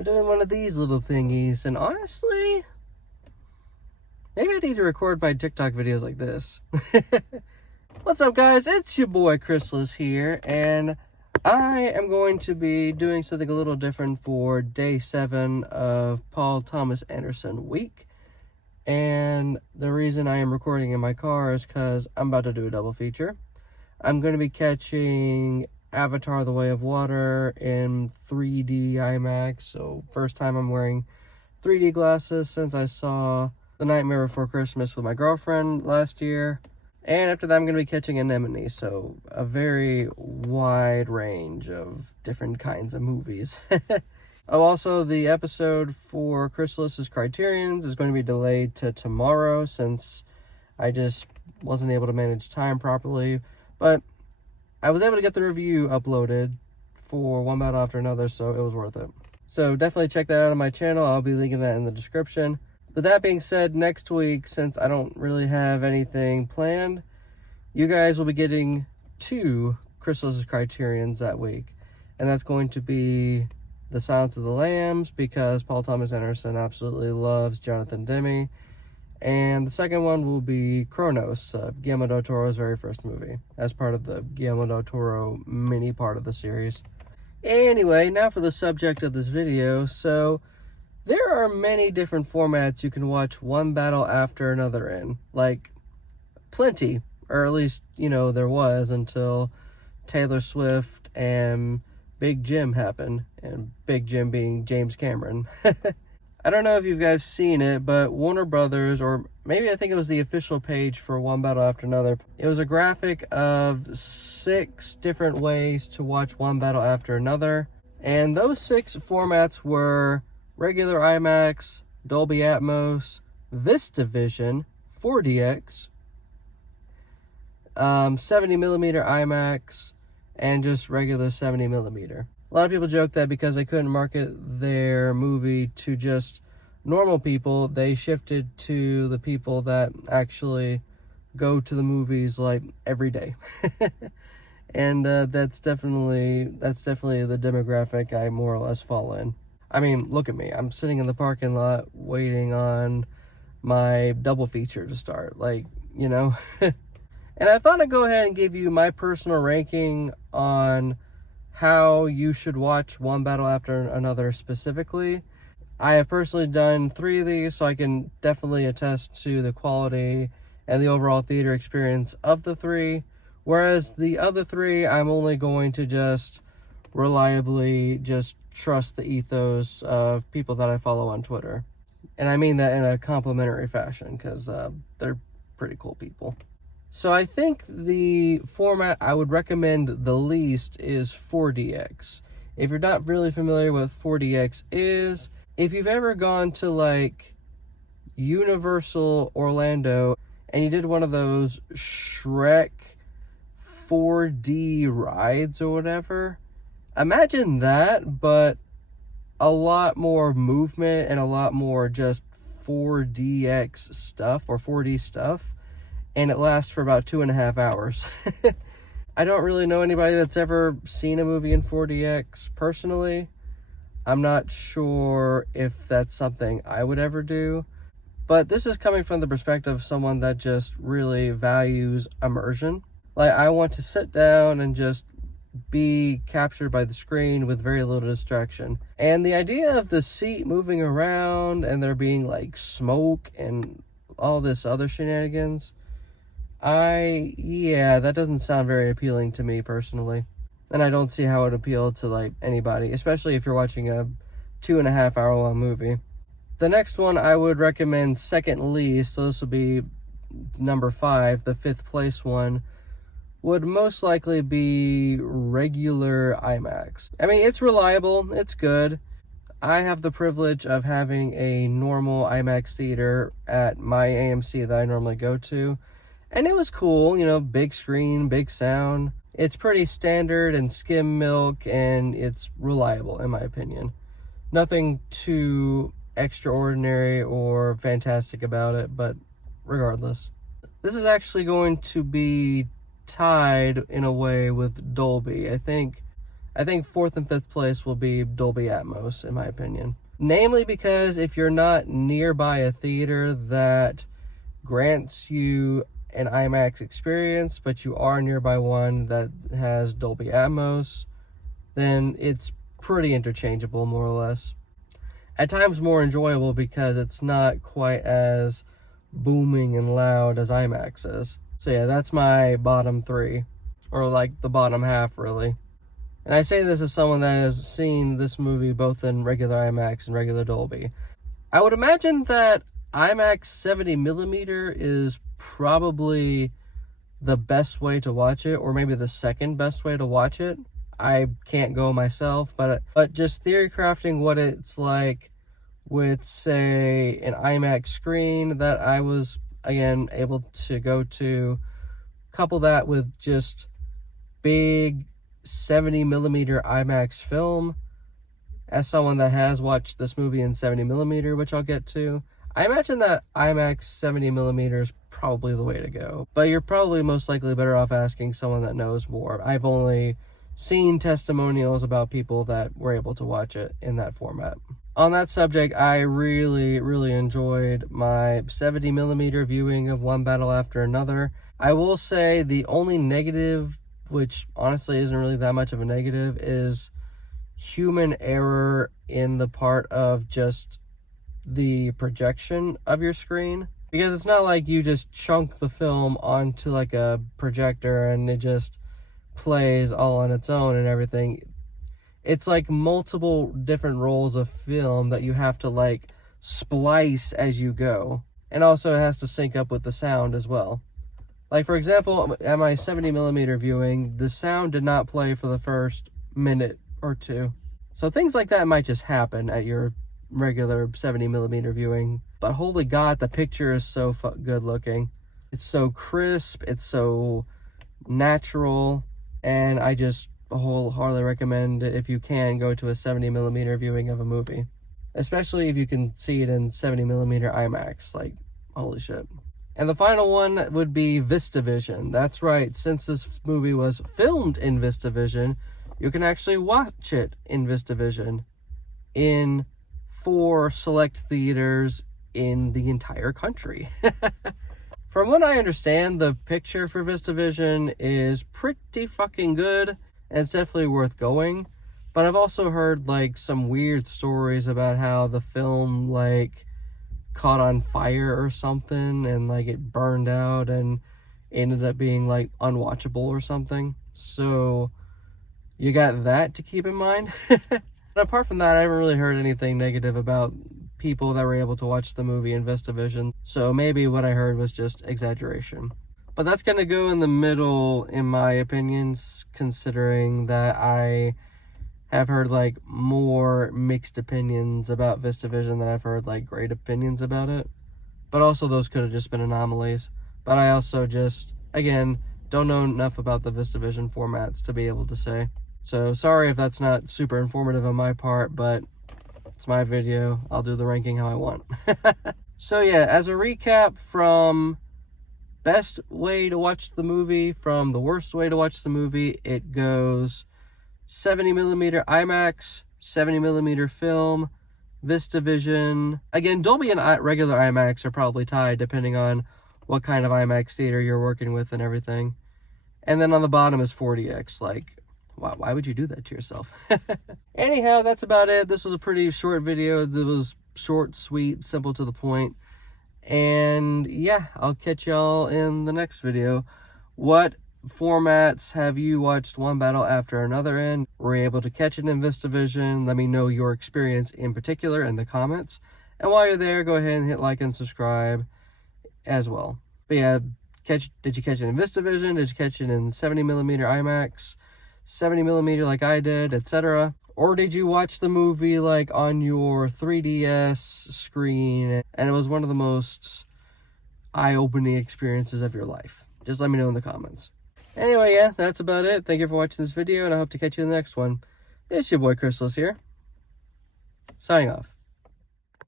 I'm doing one of these little thingies, and honestly, maybe I need to record my TikTok videos like this. What's up, guys? It's your boy Chrysalis here, and I am going to be doing something a little different for day 7 of Paul Thomas Anderson week. And the reason I am recording in my car is because I'm about to do a double feature. I'm going to be catching Avatar: The Way of Water in 3D IMAX. So first time I'm wearing 3D glasses since I saw The Nightmare Before Christmas with my girlfriend last year. And after that, I'm going to be catching Anemone. So a very wide range of different kinds of movies. Oh, also, the episode for Chrysalis's Criterions is going to be delayed to tomorrow since I just wasn't able to manage time properly. But I was able to get the review uploaded for One Battle After Another, so it was worth it. So definitely check that out on my channel. I'll be linking that in the description. But that being said, next week, since I don't really have anything planned, you guys will be getting 2 Chrysalis's Criterions that week. And that's going to be The Silence of the Lambs, because Paul Thomas Anderson absolutely loves Jonathan Demme. And the second one will be Kronos, Guillermo del Toro's very first movie, as part of the Guillermo del Toro mini part of the series. Anyway, now for the subject of this video. So, there are many different formats you can watch one battle after another in. Like, plenty. Or at least, there was until Taylor Swift and Big Jim happened. And Big Jim being James Cameron. I don't know if you guys seen it, but Warner Brothers, or maybe I think it was the official page for One Battle After Another, it was a graphic of 6 different ways to watch One Battle After Another. And those 6 formats were regular IMAX, Dolby Atmos, VistaVision, 4DX, 70mm IMAX, and just regular 70mm. A lot of people joke that because they couldn't market their movie to just normal people, they shifted to the people that actually go to the movies like every day. And that's definitely the demographic I more or less fall in. I mean, look at me. I'm sitting in the parking lot waiting on my double feature to start. And I thought I'd go ahead and give you my personal ranking on how you should watch One Battle After Another specifically. I have personally done 3 of these, so I can definitely attest to the quality and the overall theater experience of the 3. Whereas the other 3, I'm only going to just reliably just trust the ethos of people that I follow on Twitter. And I mean that in a complimentary fashion, because they're pretty cool people. So I think the format I would recommend the least is 4DX. If you're not really familiar with 4DX is, if you've ever gone to like Universal Orlando and you did one of those Shrek 4D rides or whatever, imagine that, but a lot more movement and a lot more just 4DX stuff or 4D stuff. And it lasts for about 2.5 hours. I don't really know anybody that's ever seen a movie in 4DX personally. I'm not sure if that's something I would ever do. But this is coming from the perspective of someone that just really values immersion. Like, I want to sit down and just be captured by the screen with very little distraction. And the idea of the seat moving around and there being like smoke and all this other shenanigans, that doesn't sound very appealing to me personally. And I don't see how it would appeal to like anybody, especially if you're watching a 2.5 hour long movie. The next one I would recommend second least, so this will be number 5, the 5th place one, would most likely be regular IMAX. I mean, it's reliable, it's good. I have the privilege of having a normal IMAX theater at my AMC that I normally go to. And it was cool, big screen, big sound. It's pretty standard and skim milk, and it's reliable in my opinion. Nothing too extraordinary or fantastic about it, but regardless. This is actually going to be tied in a way with Dolby. I think I think fourth and fifth place will be Dolby Atmos, in my opinion. Namely because if you're not nearby a theater that grants you an IMAX experience, but you are nearby one that has Dolby Atmos, then it's pretty interchangeable, more or less. At times more enjoyable because it's not quite as booming and loud as IMAX is. So yeah, that's my bottom three, or like the bottom half, really. And I say this as someone that has seen this movie both in regular IMAX and regular Dolby. I would imagine that IMAX 70mm is probably the best way to watch it, or maybe the second best way to watch it. I can't go myself, but just theory crafting what it's like with, say, an IMAX screen that I was, again, able to go to, couple that with just big 70mm IMAX film. As someone that has watched this movie in 70mm, which I'll get to, I imagine that IMAX 70mm is probably the way to go. But you're probably most likely better off asking someone that knows more. I've only seen testimonials about people that were able to watch it in that format. On that subject, I really enjoyed my 70mm viewing of One Battle After Another. I will say the only negative, which honestly isn't really that much of a negative, is human error in the part of just the projection of your screen. Because it's not like you just chunk the film onto like a projector and it just plays all on its own and everything. It's like multiple different rolls of film that you have to like splice as you go. And also it has to sync up with the sound as well. Like, for example, at my 70mm viewing, the sound did not play for the first minute or two. So things like that might just happen at your regular 70mm viewing. But holy God, the picture is so good looking. It's so crisp, it's so natural, and I just wholeheartedly recommend, if you can, go to a 70mm viewing of a movie. Especially if you can see it in 70mm IMAX. Like, holy shit. And the final one would be VistaVision. That's right, since this movie was filmed in VistaVision, you can actually watch it in VistaVision in 4 select theaters in the entire country. From what I understand, the picture for VistaVision is pretty fucking good, and it's definitely worth going. But I've also heard like some weird stories about how the film like caught on fire or something, and like it burned out and ended up being like unwatchable or something. So you got that to keep in mind. But apart from that, I haven't really heard anything negative about people that were able to watch the movie in VistaVision. So maybe what I heard was just exaggeration. But that's going to go in the middle, in my opinions, considering that I have heard like more mixed opinions about VistaVision than I've heard like great opinions about it. But also those could have just been anomalies. But I also just, again, don't know enough about the VistaVision formats to be able to say. So sorry if that's not super informative on my part, but it's my video. I'll do the ranking how I want. So yeah, as a recap, from best way to watch the movie, from the worst way to watch the movie, it goes 70mm IMAX, 70mm film, VistaVision. Again, Dolby and regular IMAX are probably tied depending on what kind of IMAX theater you're working with and everything. And then on the bottom is 4DX. Like, why would you do that to yourself? Anyhow, that's about it. This was a pretty short video. It was short, sweet, simple to the point. And yeah, I'll catch y'all in the next video. What formats have you watched One Battle After Another in? Were you able to catch it in VistaVision? Let me know your experience in particular in the comments. And while you're there, go ahead and hit like and subscribe as well. But yeah, did you catch it in VistaVision? Did you catch it in 70mm IMAX? 70mm like I did, etc.? Or did you watch the movie like on your 3DS screen and it was one of the most eye-opening experiences of your life? Just let me know in the comments. Anyway, yeah, that's about it. Thank you for watching this video, and I hope to catch you in the next one. It's your boy Chrysalis here, signing off.